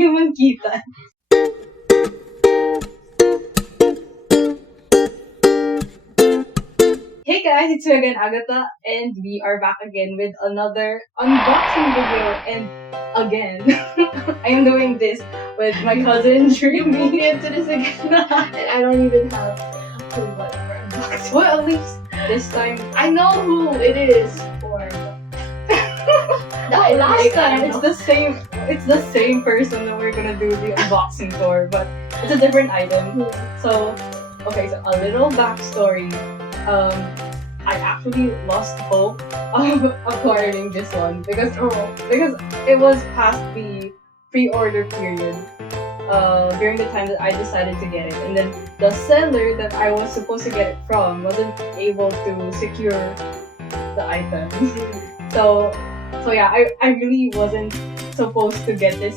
Hindi man kita. Hey guys, it's me again, Agatha, and we are back again with another unboxing video. And again, I am doing this with my cousin Dreamy. Me into this again, and I don't even have a clue what we're unboxing. Well, at least this time, I know who it is for. last time it's the same. It's the same person that we're gonna do the unboxing for, but it's a different item. So, okay, so a little backstory. I actually lost hope of acquiring this one because it was past the pre-order period during the time that I decided to get it, and then the seller that I was supposed to get it from wasn't able to secure the item. So yeah, I really wasn't supposed to get this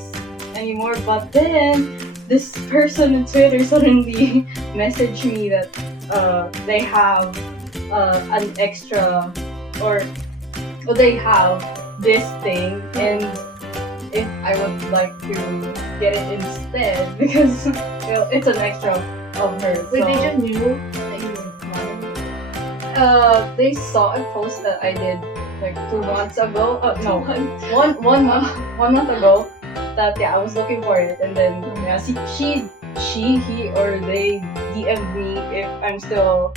anymore, but then this person on Twitter suddenly messaged me that they have an extra, or they have this thing, and if I would like to get it instead because it's an extra of hers. Wait, so, they just knew that you wanted it? they saw a post that I did like 2 months ago. No, one month ago. That I was looking for it, and then he or they DM'd me if I'm still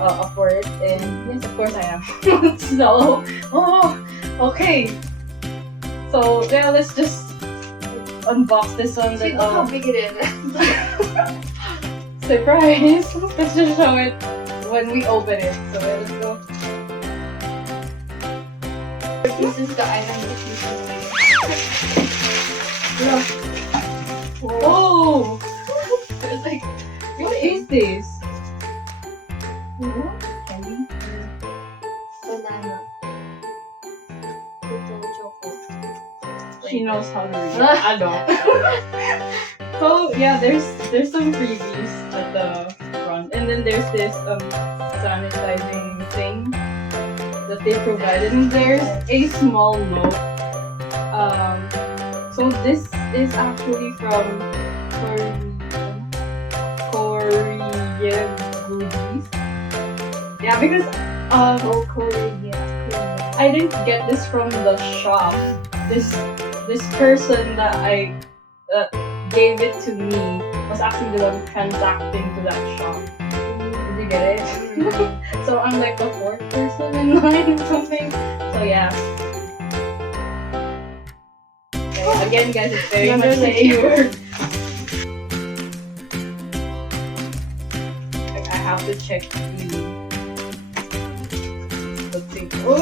up for it, and yes, of course I am. So, okay. So let's just unbox this one. See, look how big it is. Surprise! Let's just show it when we open it. So let's go. This is the item that you should make. Oh! It's like, What is this? candy? Banana. Little chocolate. She knows how to read. I don't. So there's some freebies at the front, and then there's this sanitizing thing that they provided, and there's a small note. So this is actually from Korean goodies. Yeah, because Korea. I didn't get this from the shop. This person that I gave it to me was actually the one transacting to that shop. Did you get it? So I'm like the 4th person in line or something. So yeah. Okay, again, guys, it's very much secured. Like, I have to check the thing. Oh,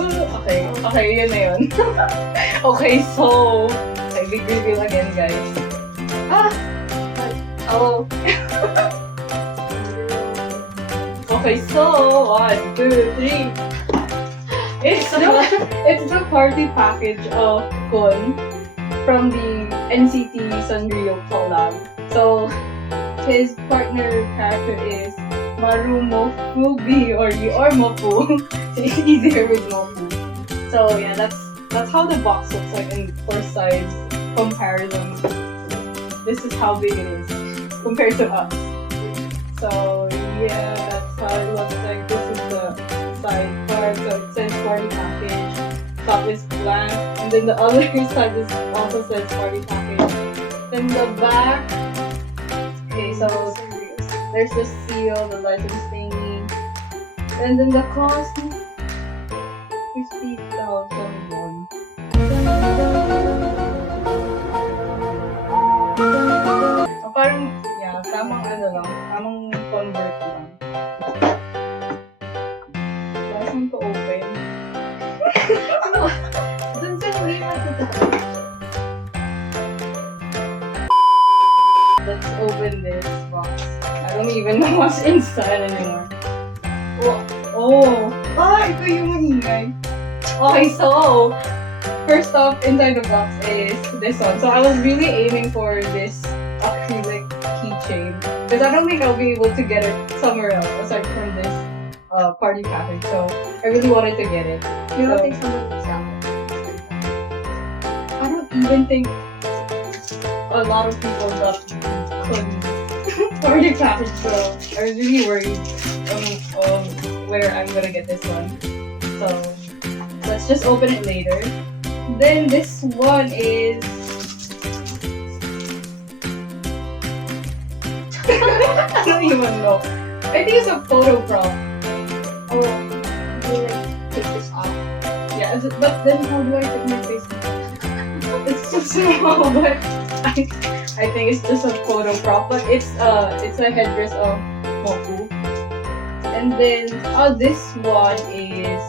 okay, yun na yun. Okay, so big reveal again, guys. Okay, so 1, 2, 3. It's the party package of Kun from the NCT Sanrio collab. So his partner character is Marumofubi or Mofu. It's easier with Mofu. So yeah, that's how the box looks like in for size comparison. This is how big it is compared to us. So yeah, that's how it looks like. This is the side part. So it says party package. Top is blank, and then the other side is also says party package. Then the back. Okay, so there's the seal, the license thingy, and then the cost 50,000 won. So parang tamang tamang convert lang. Last to open. Dun sa hindi matatawa. Let's open this box. I don't even know what's inside anymore. Ito yung maingay. Okay, so first off, inside the box is this one. So I was really aiming for this acrylic keychain because I don't think I'll be able to get it somewhere else aside from this party package. So I really wanted to get it. You don't think someone would sell it? I don't even think a lot of people got Kun Party Package, so I was really worried where I'm gonna get this one. So let's just open it later. Then this one is I don't even know. I think it's a photo prop. Oh, you like take this off. Yeah, but then how do I put my face? It's too small, but I think it's just a photo prop. But it's a headdress of Moku. And then this one is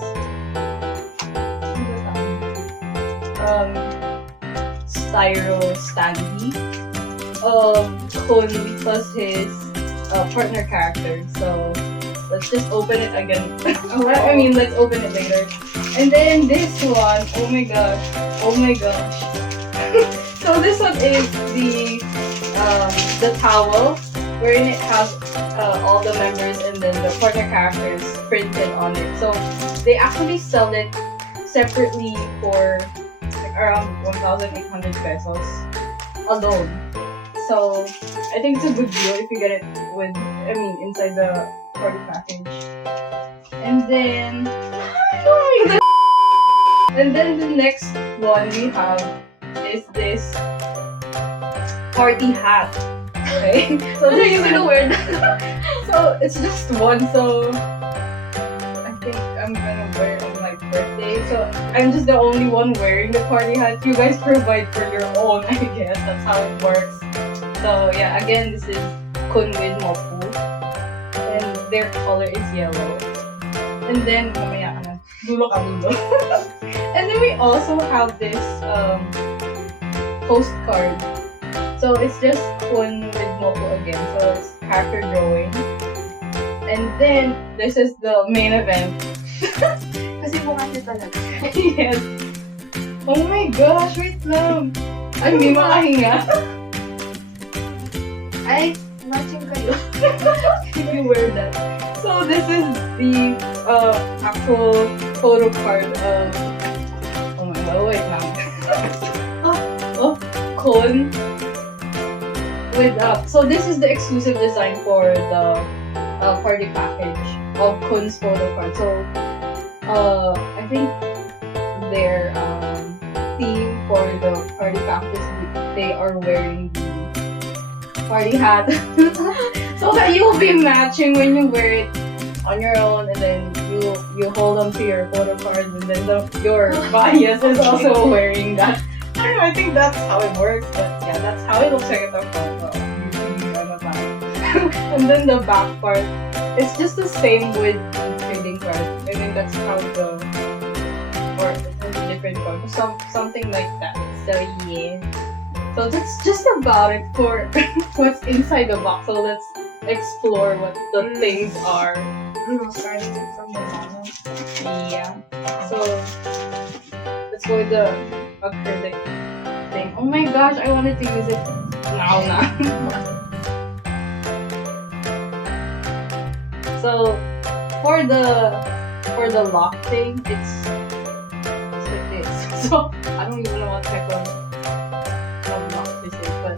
Styro Stanley. Kun because his partner character. So let's just open it again. I mean, let's open it later. And then this one, oh my gosh. So this one is the towel, wherein it has all the members and then the partner characters printed on it. So they actually sell it separately for like around 1,800 pesos alone. So I think it's a good deal if you get it inside the party package. And then the next one we have is this party hat. Okay, so Are you gonna wear that? So it's just one. So I think I'm gonna wear it on my birthday. So I'm just the only one wearing the party hat. You guys provide for your own, I guess. That's how it works. So yeah, again, this is Kun with Mopu, and their color is yellow. And then dulo. And then we also have this postcard. So it's just Kun with Mopu again. So it's character drawing. And then this is the main event. Kasi mukha niya talaga. Yes. Oh my gosh, wait lang. Ay, hindi makahinga. Ay, matching kayo. If you wear that. So this is the actual photo card of wait lang. of Kun with so this is the exclusive design for the party package of Kun's photo card. So I think their theme for the party package, they are wearing the party hat so that you will be matching when you wear it on your own, and then you hold on to your photo cards, and then your bias is also wearing that. I don't know, I think that's how it works, but yeah, that's how it looks like at the photo. And then the back part, it's just the same with the trading card. I think that's how or it's a different card, something like that. So yeah. So that's just about it for what's inside the box. So let's explore what the things are. Starting from the bottom. Yeah. So let's go with the acrylic thing. Oh my gosh, I wanted to use it now. So for the lock thing, it's like this. So I don't even know what type of lock this is, but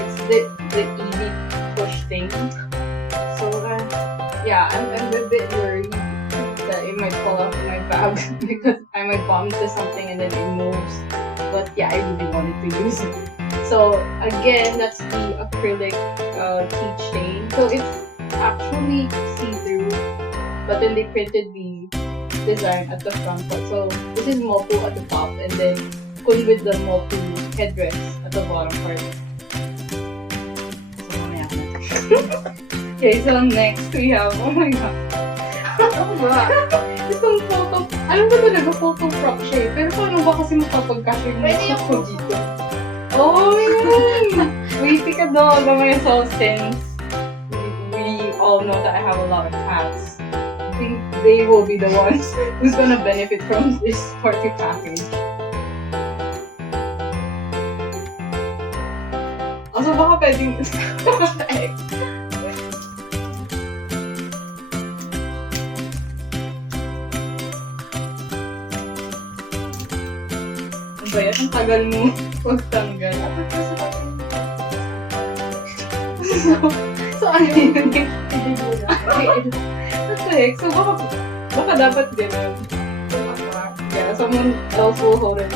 it's the easy push thing. So yeah, I'm a bit worried that it might fall off my bag because I might bump into something and then it moves. But yeah, I really wanted to use it. So again, that's the acrylic keychain. So it's actually see-through, but then they printed the design at the front part. So this is Mopu at the top, and then Kun with the Mopu headdress at the bottom part. So mamaya na. Okay, so next we have, oh my god. Ano ba? Itong photo, alam ko talaga photo prop siya eh. Pero paano ba kasi makapag-capture mo Pwede yung ko dito? Oh, yun! Wait ka daw, gamay. So since we all know that I have a lot of cats, I think they will be the ones who's gonna benefit from this party package. Also, baka pwedeng ba yan? Ang tagal mo magtanggal. Dapat kasi natin So ano yun? What the heck? So baka dapat ganun. Yeah, someone else will hold it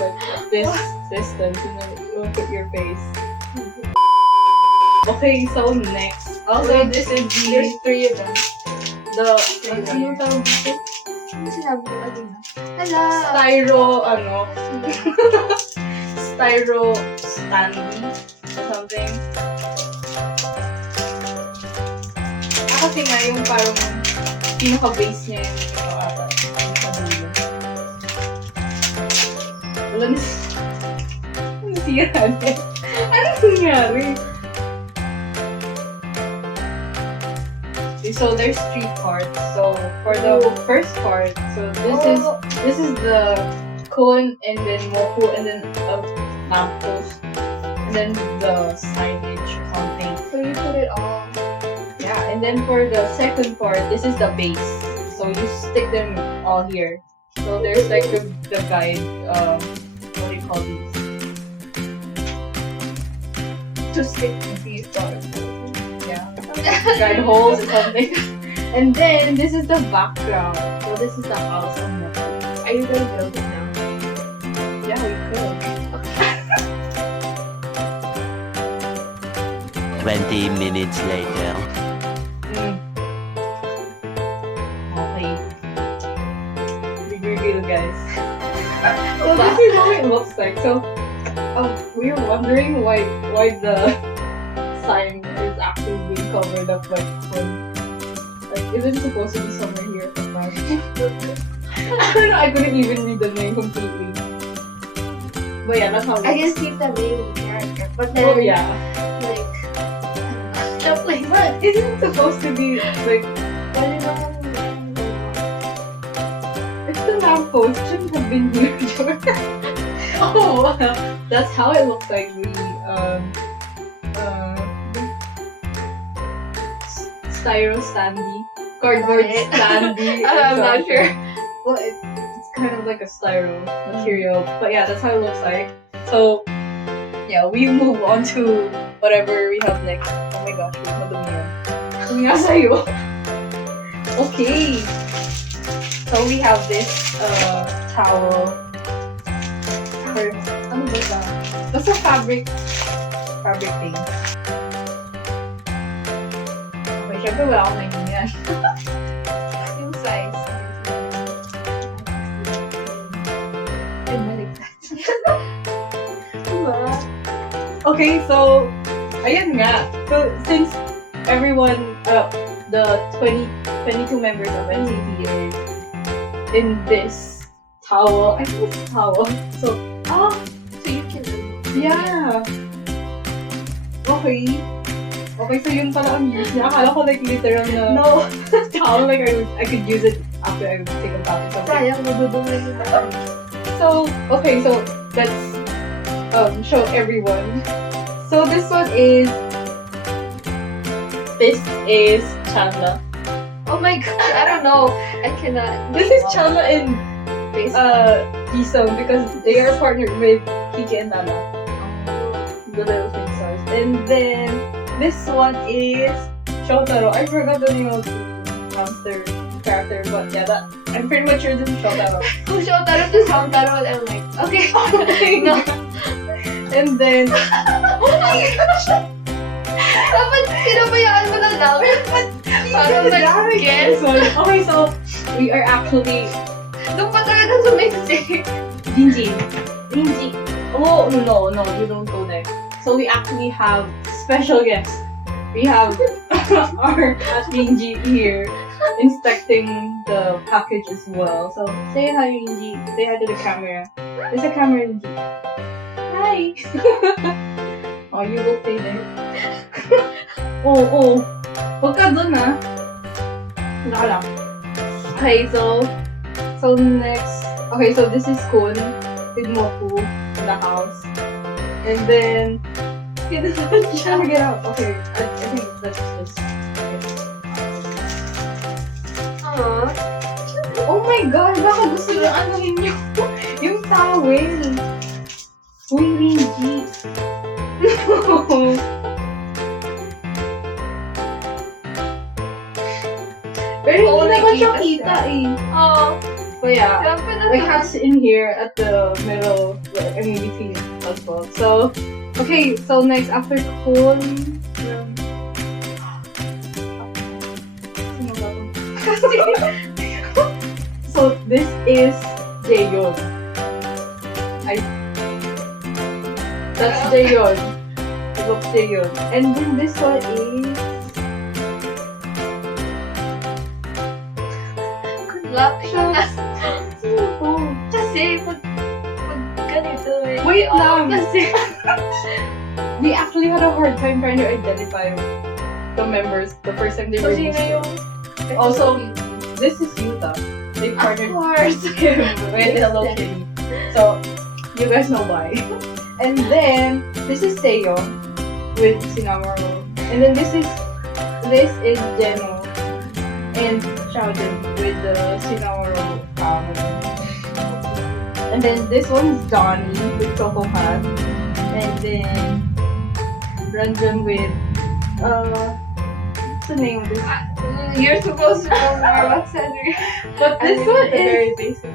like this distance and then you will put your face. Okay, so next. Also, this is There's 3 of them. the Ano tawag dito? Ano sinabi ko kanina? Hala! styro standee or something. Kasi nga yung parang pinaka-base niya yung ito ata. Pinaka-dulo. Wala nasira niya. Anong nangyari? So there's 3 parts. So for the first part, so this is the cone and then moku and then a lamppost and then the signage or something. So you put it all. Yeah, and then for the second part, this is the base. So you stick them all here. So there's like the guide. What do you call these? To stick these parts. Yeah, guide holes or something. And then this is the background. So this is the house of Moku. Are you gonna build it now? Yeah, we could. 20 minutes later. Okay. Big reveal, guys. So this is how it looks like. So we were wondering why the sign is actually being covered up by cone. Like, isn't it supposed to be somewhere here at the front? I don't know. I couldn't even read the name completely. But yeah, that's how it I looks. can see the name of the character, but then Oh yeah. like stuff like But isn't it supposed to be like what is that? if the lamppost shouldn't have been here? Oh wow. That's how it looks like. Styro standee, cardboard Right. standee. I'm not sure. Well, it's kind of like a styro material, but yeah, that's how it looks like. So yeah, we move on to whatever we have next. Oh my gosh, wait, madumi yan. Madumi nga sa'yo. Okay. So we have this towel. Or, ano ba ito? Basta fabric thing. Okay, syempre wala akong maintindihan. Yung size. And like that. Diba? Okay, so, ayan nga. So, since everyone, the 22 members of NCT is in this towel, I think it's a towel. So, So you can yeah. Okay. Okay, so yun pala ang use niya. Akala ko like literal na towel. Like I could use it after I would take a bath or something. sayang madudumi yung tao. So, okay, so let's show everyone. So this is Chandler. Oh my god, I don't know. I cannot. This is Chandler and face. Jisung because they are partnered with Kiki and Nana, the little pink stars. And then this one is Shotaro. I forgot the name of the hamster character, but yeah, I'm pretty much sure this is Shotaro. Kung Shotaro to Shotaro, I'm like, okay. No. And then Oh my gosh! Dapat pinabayaan mo na lang. Parang nag-guess. Okay, so we are actually Doon pa talaga sumiksi. Jinji. Oh no, you don't go there. So we actually have special guests. We have our Jinji here inspecting the package as well. So say hi, Jinji. Say hi to the camera. There's a camera, Jinji. Hi. Oh, you will stay there. Oh. Huwag ka dun, ah. Wala lang. Okay, so next. Okay, so this is Kun with Moku in the house. And then get out. Okay, I think that's just Aww. oh my god, baka gusto nyo anuhin nyo yung towel. Uy, Minji. naman siya kita eh. Oh, But yeah, siyempre na like hats in here at the middle, I mean between us both. So, okay, so next after Kun, so this is Jaeyeon. That's Jaeyeon. It looks Jaeyeon. And then this one is good luck siya na. sino to? Kasi, pag ganito eh. Wait lang. Kasi, We actually had a hard time trying to identify the members the first time they were sino yung... Also, this is Yuta. They Of partnered course. him with Hello Kitty. So, you guys know why. And then, this is Taeyo with Sinamaro. And then this is Jeno and Xiaojun with the Sinamaro family. And then this one's Donnie with Choco Hat. And then Ranjan with what's the name of this? You're supposed to know more about Sanrio. But this one very is basic.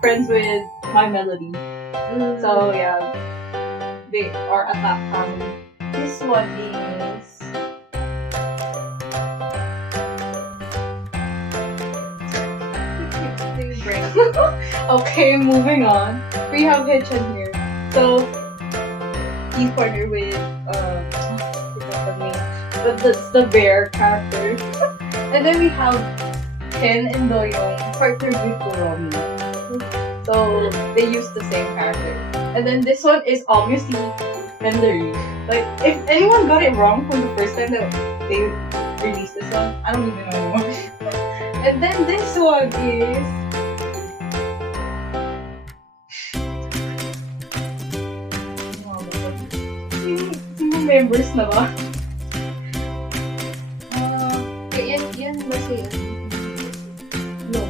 friends with My Melody. So yeah, they are a top family. This one is... Okay, moving on. We have Hitchin here. So he's partnered with forgot the name, but that's the bear character. And then we have Ken and Doyoung partnered with Kuromi. So they use the same character. And then this one is obviously Bendery. Like if anyone got it wrong from the first time that they released this one, I don't even know anymore. And then this one is sino members na ba? yan ba siya? No.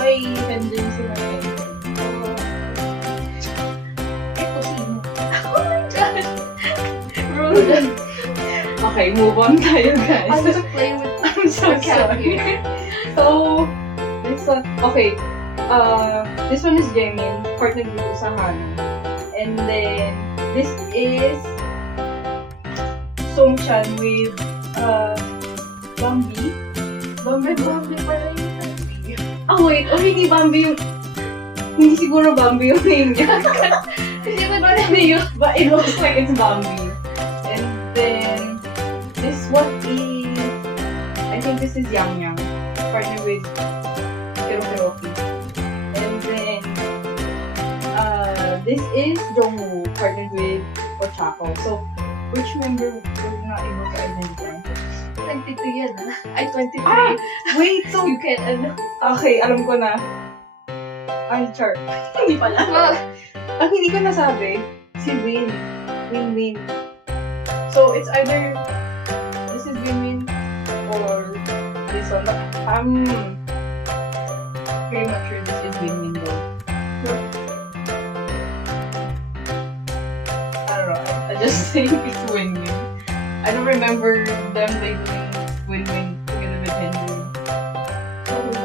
Kay Bendery sila yun. Ito sino? Oh my God! Bro, Okay, move on tayo guys. I'm just playing with I'm so sorry. So, this one, okay, this one is Jaemin, partnered with Usahana. And then, this is Songchan with, Bambi. Bambi pala yun. Oh wait, hindi Bambi yung, hindi siguro Bambi yung name niya. Hindi ba Bambi yun? But it looks like it's Bambi. And then, this one is, I think this is Yang Yang, partnered with Hiroki. And then, this is Jongwoo, partnered with Ochako. So, which member were you not able to identify? 22 yan ah. Ay, 23. Ah! Wait, so, You can, okay, alam ko na. Ay, char. Hindi pala. Ang hindi ko nasabi, si Win. Win. So, it's either this is Win or this one. But I'm pretty much sure this is Win though. I don't know. I just think it's Win. I don't remember them labeling Win together with Henry.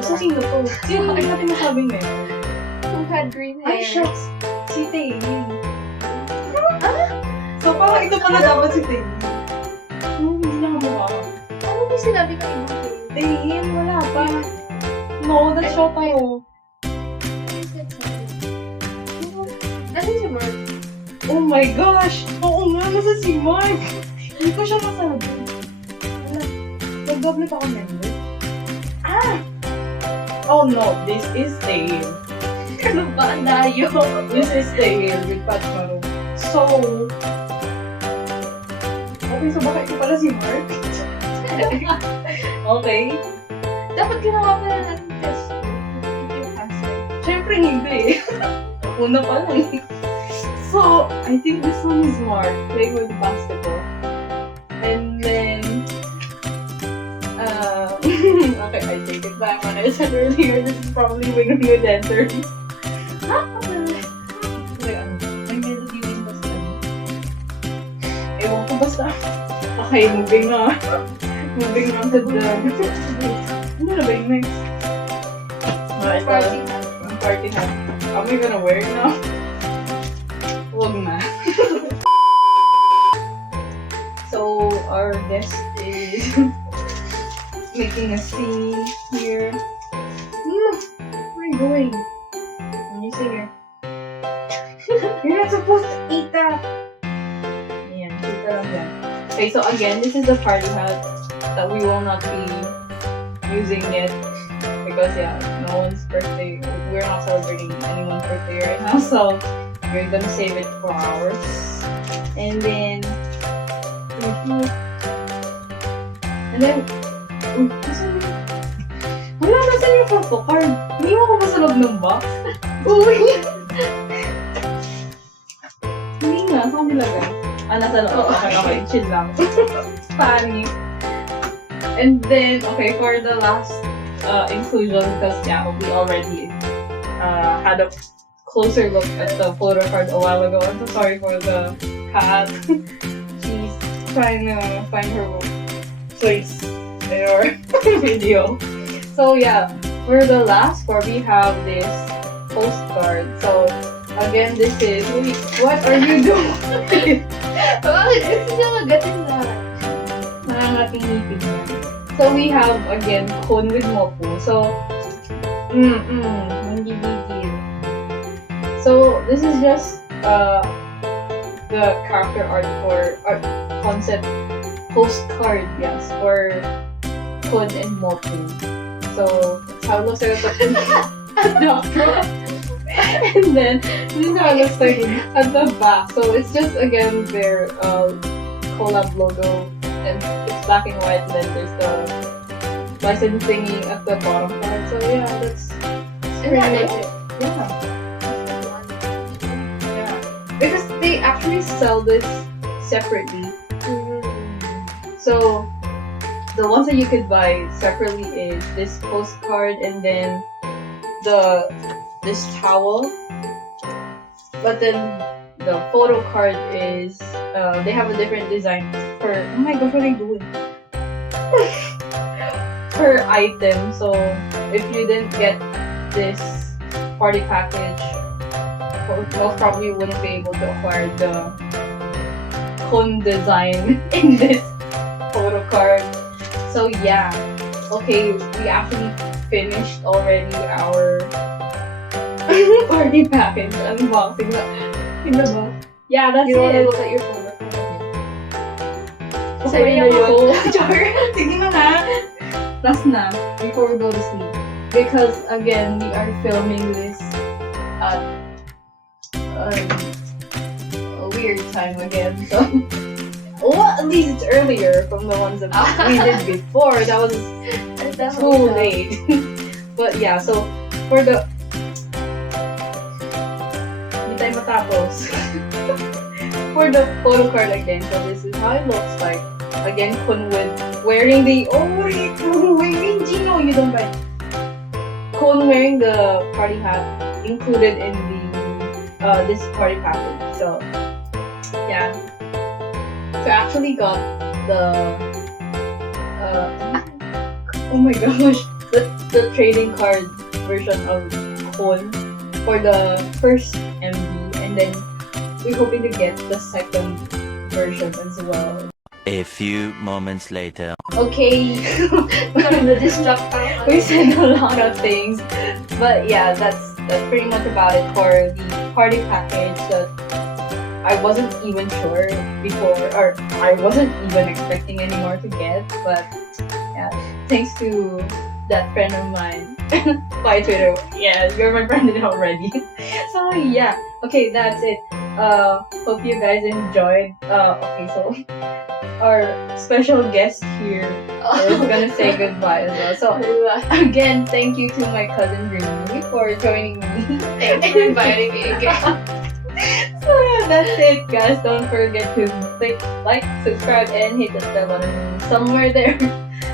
So, sino to? Sino? Ay, natin masabing member. who had green hair. Ay, shucks! Si Taeyin. So, parang ito pala dapat si Taeyin. Hindi na mukha. Ano ba sinabi ng ibang tayo? Taeyin, wala pa. No, that's Shota ko. Nasaan si Mark? Oh my gosh! Oo nga, nasa si Mark. Hindi ko siya masabi. Wala. Nag-double pa ako member. Ah! Oh no, this is Taeyin. Ano ba? Ang layo. This is Taeyin with Patmaro. So, okay, so baka ito pala si Mark? Okay. Dapat ginawa pa na natin test. Siyempre hindi. Una pa lang. So, I think this one is Mark playing with basketball. And then, okay, I take it back. When I said earlier, this is probably Wing with Enter. May melody win ba sila? Ewan ko basta. Okay, moving on. Moving on to the... Ano na ba yung next? Ito. Party. Yung party hat. Am I gonna wear it now? Huwag na. So, our guest is making a scene here. Where are you going? When you sit here. You're not supposed to eat that! Ayan, kita lang yan. Okay, so again, this is the party hat that we will not be using yet. Because yeah, no one's birthday. We're not celebrating anyone's birthday right now, so we're gonna save it for ours. And then, wala na sa yung photo card. Hindi mo ko ba sa loob ng box? Uy! Hindi nga, saan nilagay? Nasa loob. Okay, chill lang. Panic. And then, okay, for the last inclusion, because yeah, we already had a closer look at the photo card a while ago. I'm so sorry for the cat. She's trying to find her place in our video. So yeah, for the last four, we have this postcard. So again, this is... Wait, what are you doing? Bakit? Ito yung agatin na. Nangangating ngipin niya. So we have again Kun with Mopu. So manggigigil. So this is just the character art for concept postcard, yes, for Kun and Mopu. So that's how it looks like at the and then this is how it looks like at the back. So it's just again their collab logo. And it's black and white, and then there's the license thingy at the bottom part. So yeah, that's pretty much it. Yeah. Yeah. Because they actually sell this separately. So the ones that you could buy separately is this postcard and then this towel. But then the photo card is they have a different design per... Oh my gosh, what are you doing? Per item. So if you didn't get this party package, most probably you wouldn't be able to acquire the Kun design in this photo card. So yeah, okay, we actually finished already our party package unboxing. Yeah, that's You wanna it. look at your phone? Sabi niya ako. Char. Sige na nga. Last na, before we go to sleep. Because again, we are filming this at a weird time again. So, well, at least it's earlier from the ones that we did before. That was too late. But yeah, so for the... Hindi tayo matapos. For the photo card again, so this is how it looks like. Again, Kun with wearing the... Oh, wearing Gino, you don't buy. Kun wearing the party hat included in the this party package. So yeah, so I actually got the oh my gosh, the trading card version of Kun for the first MV, and then we're hoping to get the second version as well. A few moments later. Okay, we said a lot of things, but yeah, that's pretty much about it for the party package that I wasn't even sure before, or I wasn't even expecting anymore to get, but yeah, thanks to that friend of mine by Twitter. Yeah, you're my friend already. So yeah, okay, that's it. Hope you guys enjoyed. Okay, so our special guest here is gonna say goodbye as well. So again, thank you to my cousin Brini for joining me and inviting me again. So yeah, that's it, guys. Don't forget to click like, subscribe, and hit the bell button somewhere there.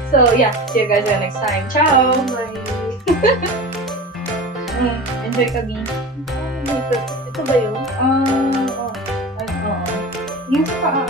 So yeah, see you guys next time. Ciao. Bye. Enjoy kabi. Ito ba yun? Oo. Yung sa paa.